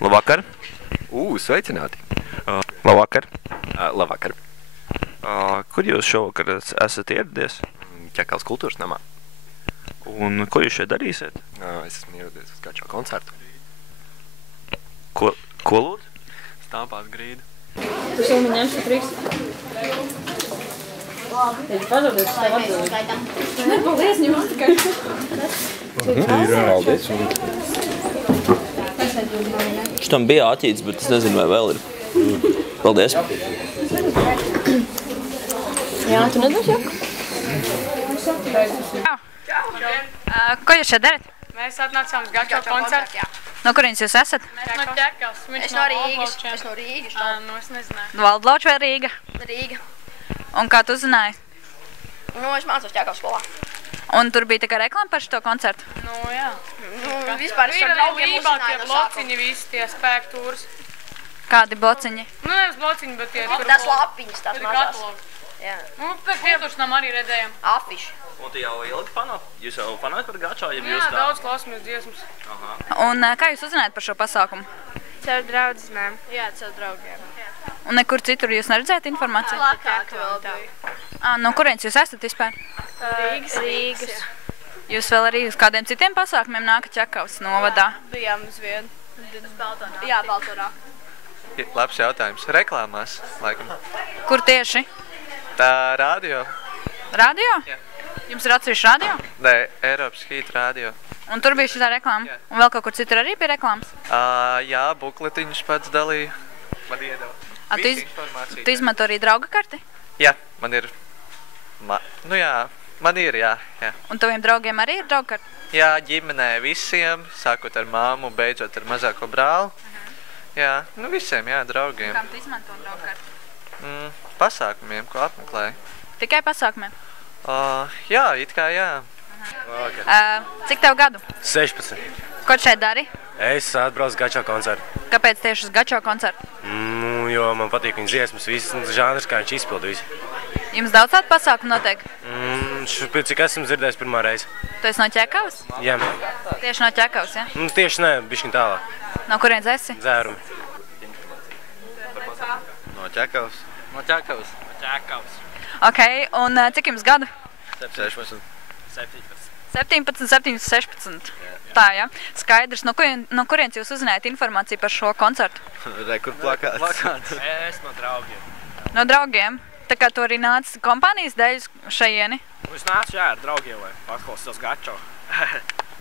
Labvakar. Sveicināti. Labvakar. Labvakar. Kur jūs šovakar esat ieradies? Ķekavas kultūras namā. Un ko jūs šeit darīsiet? Es esmu ieradies uz Gačo koncertu. Ko lūdzu? Stāmpās grīdu. Tu sūmi ņemsi priekš? Tad pažodies, tev atdod. Ne, paldies, ņemas tikai. Paldies. Šitam bija āķīts, bet es nezinu, vai vēl ir. Paldies. Jā, tu nedos jau? Ko jūs šeit darat? Mēs atnācām uz Gačo koncertu. No kurienes jūs esat? Mēs no Ķekavas. Es no Rīgas. Es no Rīgas. Nu, es nezināju. Valdlaučs vai Rīga? Rīga. Un kā tu uzzināji? Nu, es mācos Ķekavas skolā. Un tur bija tā kā reklama par šo koncertu? Nu, jā. Nu, vispār es ar draugiem uzzināju no blociņi visi tie spēktūras. Kādi blociņi? Nu, nevis blociņi, bet tie... Tas lapiņas, tās mazās. Katalogi. Jā. Nu, pēc kultūrsnam arī redzējām. Afiši. Un tu jau ilgi fanot? Jūs jau fanojat par Gačo? Jā, daudz klausāmies dziesmas. Un kā jūs uzzinājāt par šo pasākumu? Caur draudzinēm. Jā, caur draugiem. Un nekur citur jūs neredzējāt informāciju? Plakāti vēl bija. No kurienes jūs esat vispār? Rīgas. Jūs vēl arī uz kādiem citiem pasākumiem nākat Ķekavas novadā? Bijām uz vienu. Jā, Baltorā. Labs jautājums. Reklāmās, laikam. Kur tieši? Tā radio. Radio? Jā. Jums ir atsevišķi radio? Nē, Eiropas Hit radio. Un tur bija šitā reklāma? Jā. Un vēl kaut kur citur arī bija reklāmas? Jā, bukletiņš pats dalīja. Man iedeva. Tu izmanto arī drauga karti? Jā, man ir. Nu jā, man ir, jā. Un taviem draugiem arī ir drauga karti? Jā, ģimenē visiem, sākot ar māmu, beidzot ar mazāko brāli. Jā, nu visiem, jā, draugiem. Kam tu izmanto drauga karti? Pasākumiem, ko apmeklēju. Tikai pasākumiem? Jā, it kā jā. Cik tev gadu? 16. Ko tu šeit dari? Es atbraucu Gačo koncertu. Kāpēc tieši uz Gačo koncertu? Jo man patīk viņa dziesmas, visas žanrs, kā viņš izpilda visu. Jums daudz tādu pasākumu notiek? Cik esmu dzirdējis pirmā reize. Tu esi no Ķekavas? Jā. Tieši no Ķekavas, ja? Tieši ne, bišķiņ tālāk. No kurienes esi? Dzērumi. No Ķekavas. No Ķekavas. Ok, un cik jums gadu? 16. 17, 16. Tā, ja? Skaidrs. No kurienes jūs uzzinājāt informāciju par šo koncertu? Rekur plakāts. Es no draugiem. No draugiem? Tā kā tu arī nāci kompānijas dēļ šajieni? Es nācu, jā, ar draugiem, lai atklausītos Gačo.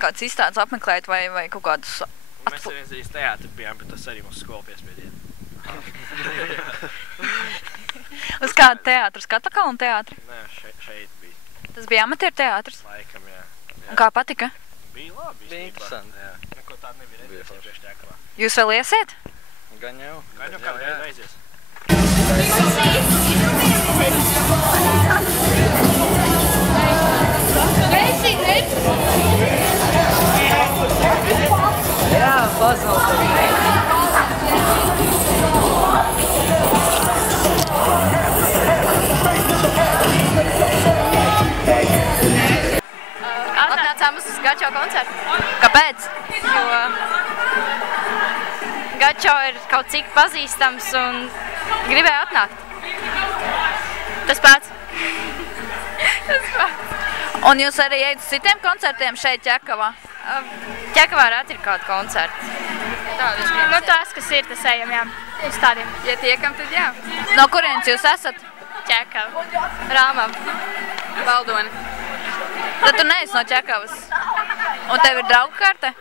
Kāds izstādes apmeklēt vai kaut kādus... Mēs arī zīst teātri bijām, bet tas arī mūsu skolu piespiediet. Uz kādu teātru? Uz Katakalnu teātri? Nē, šeit bija. Tas bija amatieru teātris? Laikam, jā. Un kā patika? Bija labi. Bija interesanti. Jā. Neko tādu nebija redzējis iepriekš Ķekavā. Jūs vēl iesiet? Gan jau. Gan jau kādu reizi aizies. Jā, pasaulē. Atnācām uz Gačo koncertu. Kāpēc? Jo Gačo ir kaut cik pazīstams un gribēju atnākt. Tas pats. Un jūs arī ejat uz citiem koncertiem šeit Ķekavā? Ķekavā arī ir kādi koncerti. Nu, tās, kas ir, tas ejam, jā. Uz tādiem. Ja tiekam, tad jā. No kurienes jūs esat? Ķekava. Rāmam. Valdoni. Tad tu neesi no Ķekavas. Un tev ir draugu karte?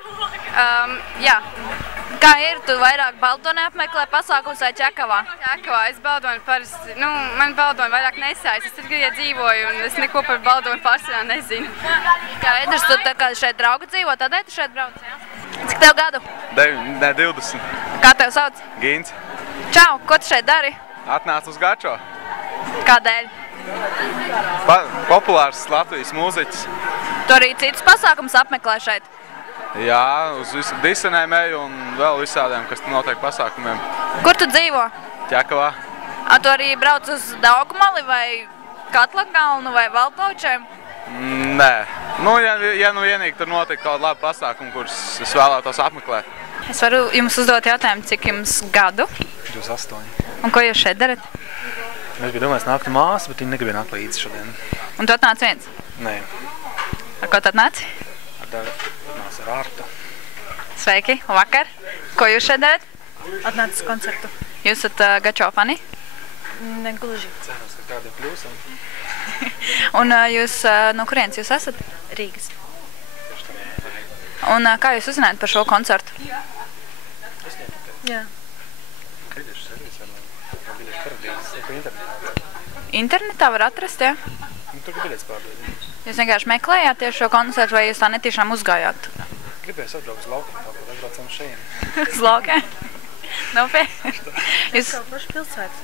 Jā. Kā ir? Tu vairāk Baldonē apmeklē pasākums vai Ķekavā? Ķekavā, es Baldoni parasti, man Baldoni vairāk nesājas, es tur dzīvoju un es neko par Baldoni pārsvarā nezinu. Skaidrs, tu tā kā šeit draugi dzīvo, tādēļ tu šeit brauc, jā? Cik tev gadu? 20. Kā tev sauc? Gīns. Čau, ko tu šeit dari? Atnāc uz Gačo. Kādēļ? Populārs Latvijas mūziķis. Tu arī citus pasākums apmeklē šeit? Jā, uz disenēm eju un vēl visādiem, kas notiek pasākumiem. Kur tu dzīvo? Ķekavā. Tu arī brauc uz Daugmali vai Katlakalnu vai Valdlaučiem? Nē. Nu, ja nu vienīgi tur notiek kaut labi pasākumi, kurus es vēlētos apmeklēt. Es varu jums uzdot jautājumu, cik jums gadu? 28. Un ko jūs šeit darat? Mēs bija domājis nākt māsu, bet viņi negribēja nākt līdzi šodien. Un tu atnāc viens? Nē. Ar ko tu atnāci? Atnāc ar Artu. Sveiki, vakar. Ko jūs šeit darat? Atnācis koncertu. Jūs esat Gačo fani? Negluži. Cenos, ka kāda kļūsam. Un jūs, no kurienes jūs esat? Rīgas. Un kā jūs uzzinājāt par šo koncertu? Jā. Internetā var atrast, jā? Tur biļetes pārdod. Jūs vienkārši meklējāt tieši šo koncertu, vai jūs tā netiešām uzgājāt? Gribēju atbraukt uz laukiem, kaut ko atbraucam šeit. Uz laukiem? Nopietni? Jūs... Kaut paši pilsētas.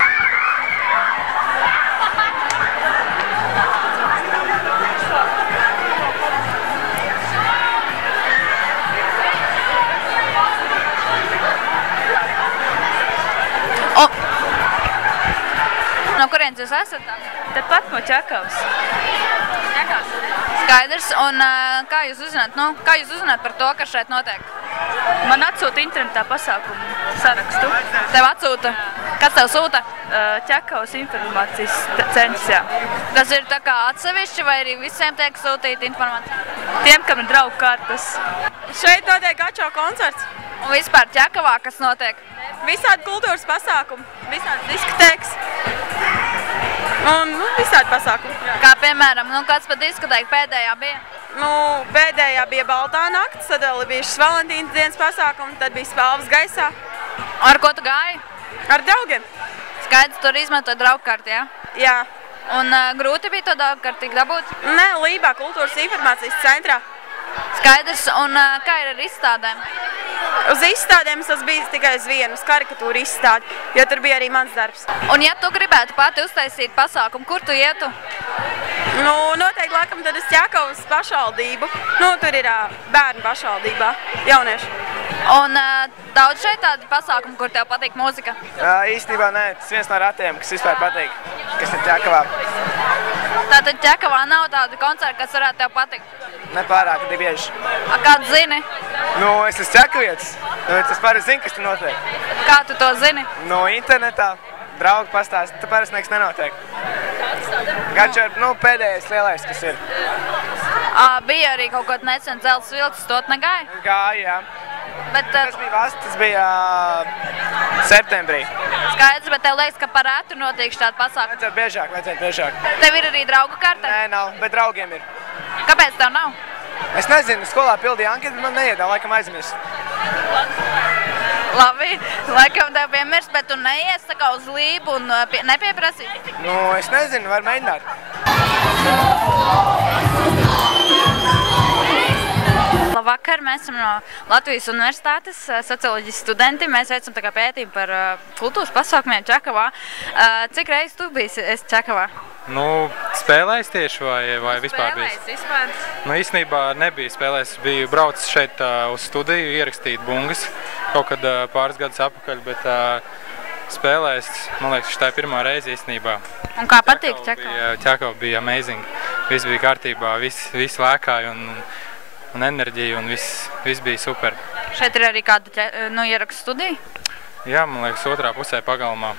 No kurienes jūs esat? Tepat no Ķekavas. Skaidrs. Un kā jūs uzzināt par to, kas šeit notiek? Man atsūta internetā pasākumu sarakstu. Tev atsūta? Kas tev sūta? Ķekavas informācijas centrs, jā. Tas ir tā kā atsevišķi vai arī visiem tiek sūtīta informācija? Tiem, kam ir draugu kartas. Šeit notiek Gačo koncerts. Un vispār Ķekavā kas notiek? Visādi kultūras pasākumi, visādi diskotēkas. Un visādi pasākumi. Kā piemēram, kāds pa diskotēku pēdējā bija? Pēdējā bija Baltā nakts, tad vēl bija šis Valentīnas dienas pasākums, tad bija Spēlvas gaisā. Ar ko tu gāji? Ar draugiem. Skaidrs, tur izmantot draugkarti, jā? Jā. Un grūti bija to draugkarti dabūt? Nē, Lībā, kultūras informācijas centrā. Skaidrs, un kā ir ar izstādēm? Uz izstādēm tas bija tikai uz vienu, uz karikatūru izstādi, jo tur bija arī mans darbs. Un ja tu gribētu pati uztaisīt pasākumu, kur tu ietu? Noteikti laikam tad uz Ķekavas pašvaldību. Tur ir bērnu pašvaldībā, jaunieši. Un daudz šeit tādi pasākumi, kur tev patīk mūzika? Īstenībā nē, tas viens no ratiem, kas vispār patīk, kas ir Ķekavā. Tātad Ķekavā nav tādi koncerti, kas varētu tev patikt? Nepārāk, ir bieži. Kādu zini? Es esmu ķekavietis. Es parasti zinu, kas tur notiek. Kā tu to zini? No internetā, draugi pastāst, tā parasti nekas nenotiek. Gačo ir pēdējais lielais, kas ir. Bija arī kaut kāds nesen dzelzs vilks, to negāja? Gāja, jā. Bet, tas bija septembrī. Skaidrs, bet tev liekas, ka par ētu notiek šādi pasākumi? Vajadzētu biežāk. Tev ir arī draugu karte? Nē, nav, bet draugiem ir. Kāpēc tev nav? Es nezinu, skolā pildīja anketu, bet man neiedāva, laikam aizmirst. Labi, laikam tev piemirst, bet tu neies tā kā uz Lību un nepieprasīt? Es nezinu, var mēģināt. Labvakar, mēs esam no Latvijas Universitātes socioloģijas studenti. Mēs veicam tā kā pētījumu par kultūras pasākumiem Ķekavā. Cik reizes tu biji Ķekavā? Spēlējis tieši vai vispār bijis? Spēlējis vispār? Īstenībā nebija spēlējis. Biju braucis šeit uz studiju, ierakstīt bungas kaut kad pāris gadus atpakaļ, bet spēlējis, man liekas, tā ir pirmā reize īstenībā. Un kā patīk Ķekava? Ķekava bija amazing. Viss bija kārtībā, viss lēkāja un enerģija un viss bija super. Šeit ir arī kāda ierakstu studija? Jā, man liekas, otrā pusē pagalmā.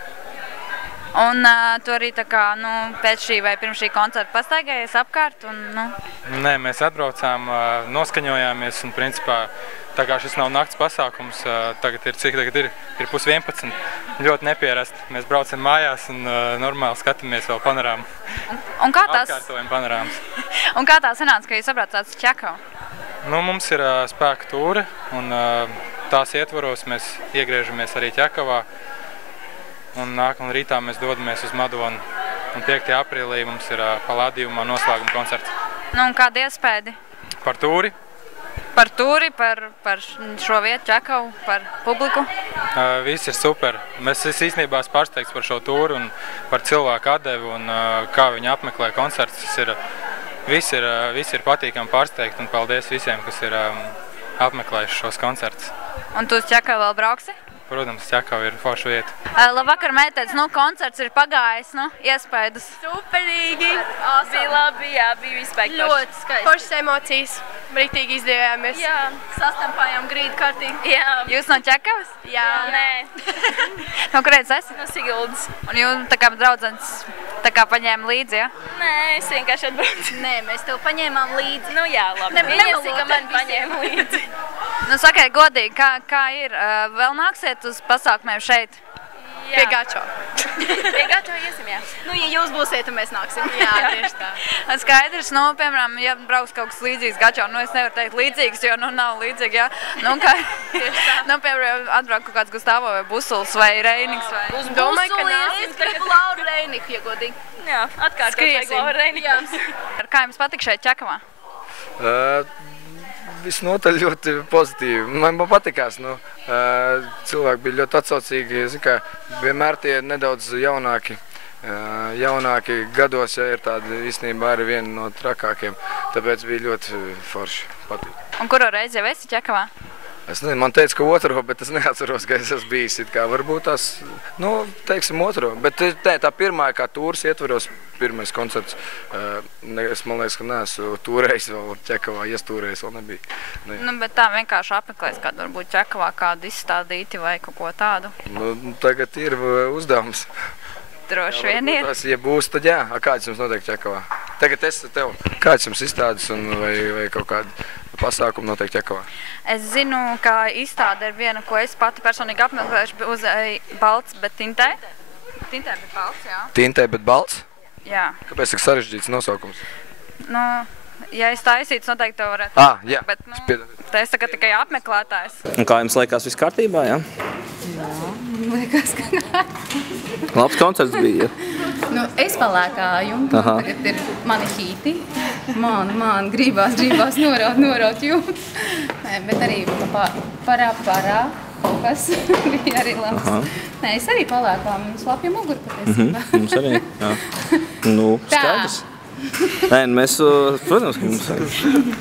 Un tu arī tā kā pēc šī vai pirms šī koncerta pastaigājies apkārt? Nē, mēs atbraucām, noskaņojāmies un principā tā kā šis nav nakts pasākums, tagad ir 10:30. Ļoti nepierast. Mēs braucam mājās un normāli skatāmies vēl panorāmu. Un kā tās? Atkārtojam panorāmas. Un kā tā sanāca, ka jūs atbraucāt uz Ķekavu? Mums ir spēka tūre un tās ietvaros mēs iegriežamies arī Ķekavā. Un nākamā rītā mēs dodamies uz Madonu. Un 5. aprīlī mums ir Paladiumā noslēguma koncerts. Un kādi iespēdi? Par tūri? Par tūri, par šo vietu Ķekavu, par publiku? Viss ir super. Mēs īstenībā esmu pārsteigts par šo tūri un par cilvēku atdevi un kā viņi apmeklē koncerts. Viss ir patīkami pārsteigt un paldies visiem, kas ir apmeklējuši šos koncertus. Un tu uz Čakavu vēl brauksi? Protams, Čakava ir forša vieta. Labvakar, meitenes, koncerts ir pagājis, iespaidus. Superīgi! Bija labi, jā, bija vispēk ļoti skaisti. Foršas emocijas, brītīgi izdevējāmies. Jā, sastampājām grīdu kārtīgi. Jā. Jūs no Čakavas? Jā. Nē. No kurienes esi? No Siguldas. Un jūs tā kā draudzenes tā kā paņēma līdzi, ja? Nē, es vienkārši atbraucu. Nē, mēs tev paņēmām līdzi. Nu jā, labi. Viņa man paņēma līdzi. Nu, sakiet godīgi, kā ir? Vēl nāksiet uz pasākumiem šeit? Pie Gačo. Pie Gačo iesim, jā. Nu, ja jūs būsiet, tad mēs nāksim. Jā, tieši tā. Skaidrs, piemēram, ja brauks kaut kas līdzīgs Gačo, es nevaru teikt līdzīgs, jo, nav līdzīgi, jā. Piemēram, atbrauc kaut kāds Gustavo vai Busuls vai Reinings vai... Uz Busuli, es gribu Lauru Reiniku, ja godīgi. Jā, atkārtot vajag Lauru Reiniku. Kā jums patīk šeit Čakavā? Visnotaļ ļoti pozitīvi. Man patikās. Cilvēki bija ļoti atsaucīgi. Vienmēr tie nedaudz jaunāki gados, ja ir tādi īstenībā arī vieni no trakākiem. Tāpēc bija ļoti forši patīk. Un kuru reizi jau esi Čakavā? Es nezinu, man teica, ka otro, bet es neatceros, ka es esmu bijis. Varbūt tās, teiksim, otro. Bet tā pirmā, kā tūras ietvaros, pirmais koncerts, es, man liekas, ka neesmu tūrējis vēl Čakavā, iestūrējis vēl nebija. Bet tā vienkārši apmeklēs kādu, varbūt Čakavā kādu izstādīti vai kaut ko tādu? Tagad ir uzdevums. Droši vien ir. Ja būs, tad jā. Kāds jums notiek Čakavā? Tagad es tev. Kāds jums izstādes vai kaut kādu pasākumu notiek Čakavā? Es zinu, ka izstāde ir viena, ko es pati personīgi apmeklēšu uz balts, bet tintē. Tintē, bet balts, jā. Tintē, bet balts? Jā. Kāpēc ir sarežģīts nosaukums? Ja es taisītu, noteikti to varētu. Jā. Bet, te es tagad tikai apmeklētājs. Un kā jums liekas viss kārtībā, jā? Jā, liekas, ka kārtībā. Labs koncerts bija, ja? Es palēkāju. Tagad ir mani hīti. Man gribās noraut jūt. Bet arī parā, kaut kas bija arī labs. Nē, es arī palēkāju. Mums lapja muguru patiesībā. Mums arī, jā. Skaidrs. Nē, mēs, protams, ka mums